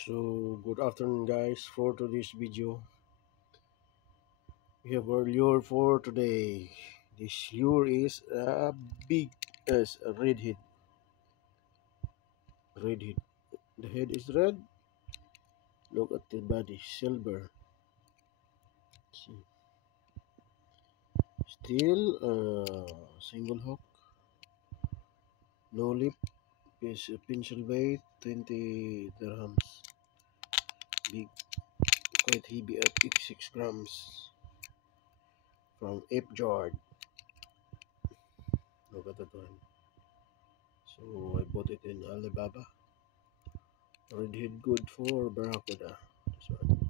So good afternoon guys. For today's video we have our lure for today. This lure is big as a redhead. The head is red. Look at the body, silver. See. Still single hook, no lip, is a pencil bait, 20 dirhams. Big, quite heavy at 86 grams from Ape Jord. Look at that one. So I bought it in Alibaba. Redhead good for Barracuda. This one.